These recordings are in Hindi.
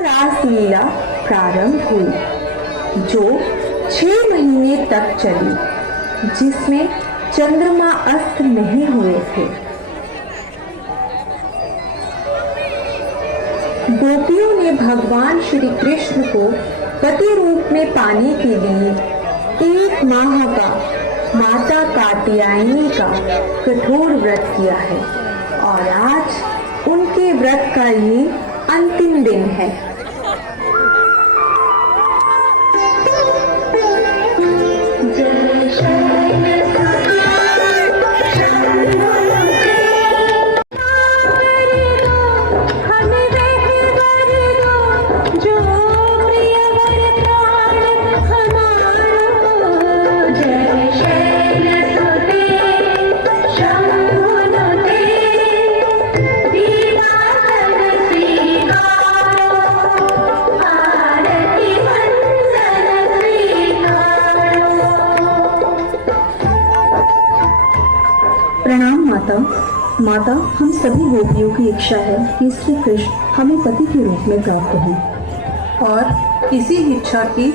रासलीला प्रारंभ हुई जो 6 महीने तक चली, जिसमें चंद्रमा अस्त नहीं हुए थे। गोपियों ने भगवान श्री कृष्ण को पति रूप में पाने के लिए 1 माह का माता कात्यायनी का कठोर व्रत किया है और आज उनके व्रत का ये अंतिम दिन है। प्रणाम माता, हम सभी गोपियों की इच्छा है कि श्री कृष्ण हमें पति के रूप में प्राप्त हों और इसी इच्छा की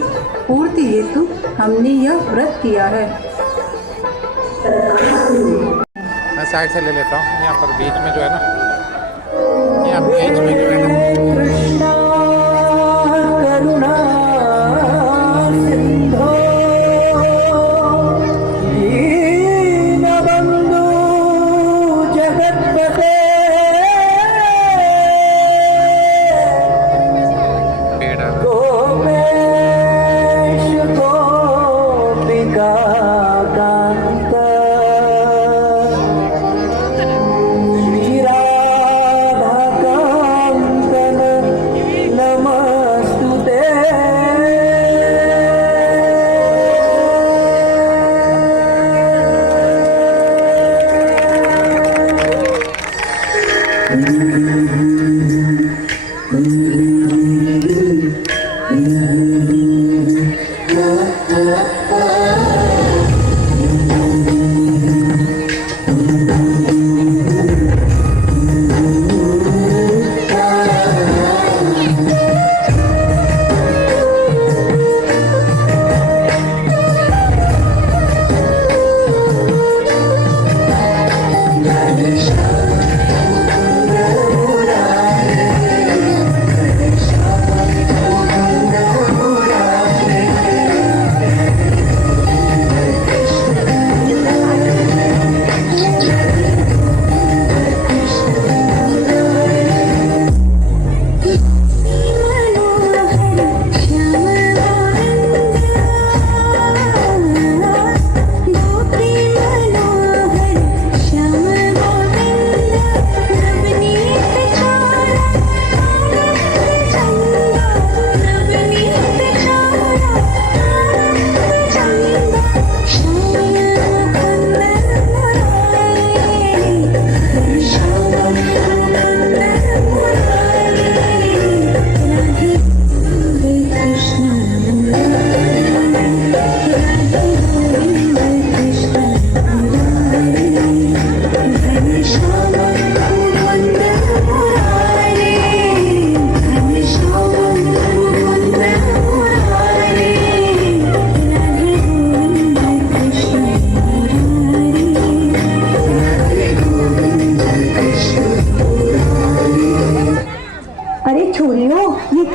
पूर्ति हेतु हमने यह व्रत किया है। मैं साइड से ले लेता हूँ, यहाँ पर बीच में जो है ना, यहाँ बीच में जो है ना, कृष्णा करुणा सिंधो दीनबंधु जगत्पते गोपेश गोपिका कांत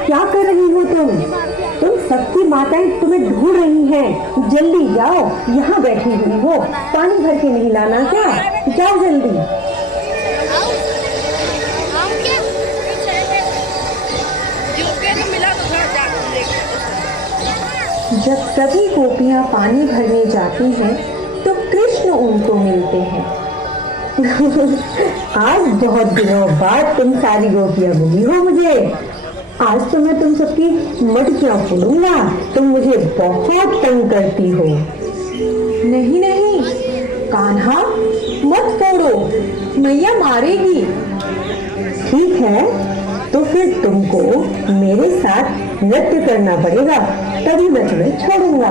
क्या कर रही हो तुम सबकी माताएं तुम्हें ढूंढ रही हैं। जल्दी जाओ, यहाँ बैठी हुई हो, पानी भर के नहीं लाना क्या? जाओ जल्दी। जब सभी गोपियां पानी भरने जाती हैं तो कृष्ण उनको मिलते हैं। आज बहुत दिनों बाद तुम सारी गोपियां मिली हो मुझे। आज तो मैं तुम सबकी मटकियां फोड़ूंगा, तुम मुझे बहुत तंग करती हो। नहीं नहीं कान्हा, मत फोड़ो, मैया मारेगी। ठीक है, तो फिर तुमको मेरे साथ नृत्य करना पड़ेगा, तभी मैं तुम्हें छोड़ूंगा।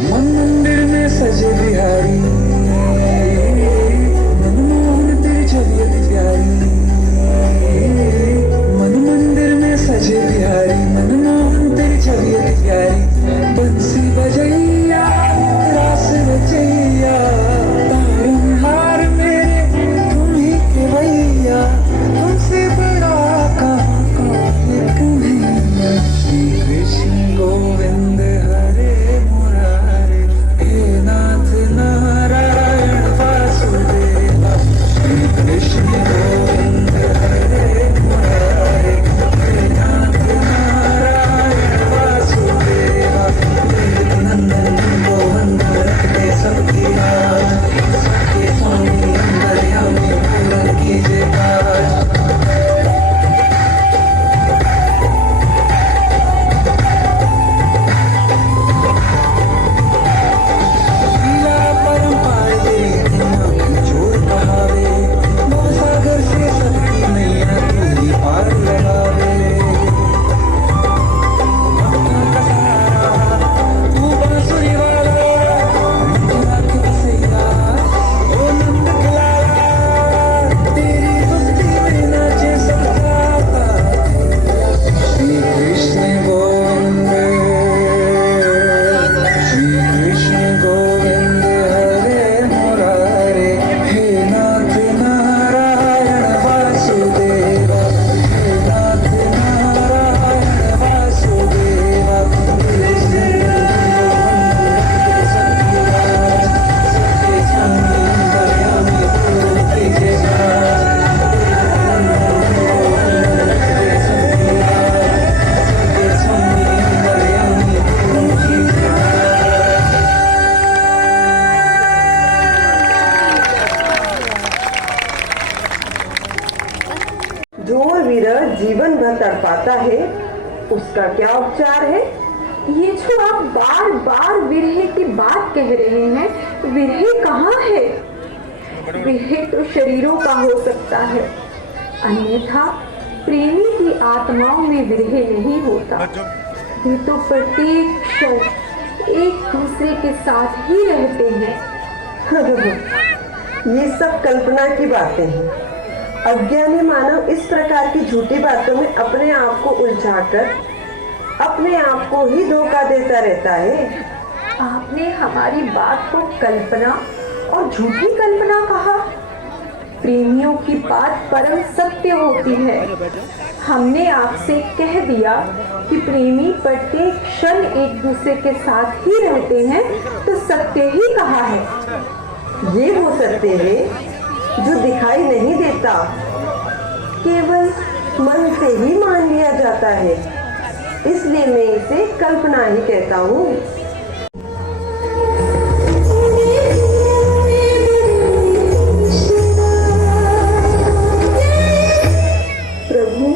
मंदिर में सजे बिहारी जीवन भर तड़पाता है, उसका क्या उपचार है? ये जो आप बार बार विरह की बात कह रहे हैं, विरह कहाँ है? विरह तो शरीरों का हो सकता है, अन्यथा प्रेमी की आत्माओं में विरह नहीं होता। वे तो प्रत्येक क्षण एक दूसरे के साथ ही रहते हैं। ये सब कल्पना की बातें हैं। अज्ञानी मानव इस प्रकार की झूठी बातों में अपने आप को उलझाकर अपने आप को ही धोखा देता रहता है। आपने हमारी बात को कल्पना और झूठी कल्पना कहा। प्रेमियों की बात परम सत्य होती है। हमने आपसे कह दिया कि प्रेमी प्रत्येक क्षण एक दूसरे के साथ ही रहते हैं, तो सत्य ही कहा है। ये वो सत्य है जो दिखाई नहीं देता, केवल मन से ही मान लिया जाता है। इसलिए मैं इसे कल्पना ही कहता हूँ। प्रभु,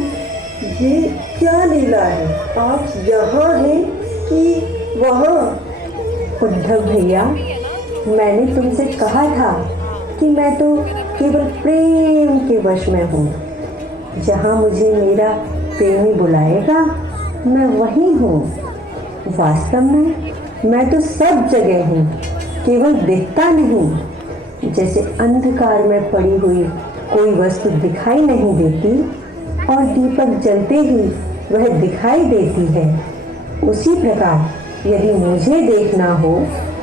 ये क्या लीला है? आप यहाँ हैं कि वहाँ? उद्धव भैया, मैंने तुमसे कहा था कि मैं तो केवल प्रेम के वश में हूँ। जहाँ मुझे मेरा प्रेमी बुलाएगा मैं वहीं हूँ। वास्तव में मैं तो सब जगह हूँ, केवल दिखता नहीं। जैसे अंधकार में पड़ी हुई कोई वस्तु दिखाई नहीं देती और दीपक जलते ही वह दिखाई देती है, उसी प्रकार यदि मुझे देखना हो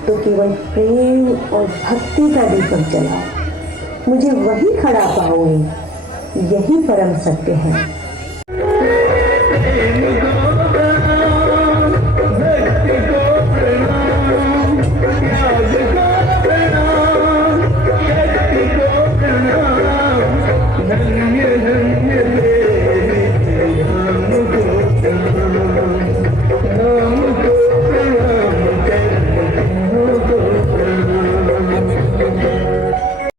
तो केवल प्रेम और भक्ति का दीपक जलाओ। मुझे वही खड़ा पाओगे। यही परम सत्य है। धन्य धन्य तेरी चरणों को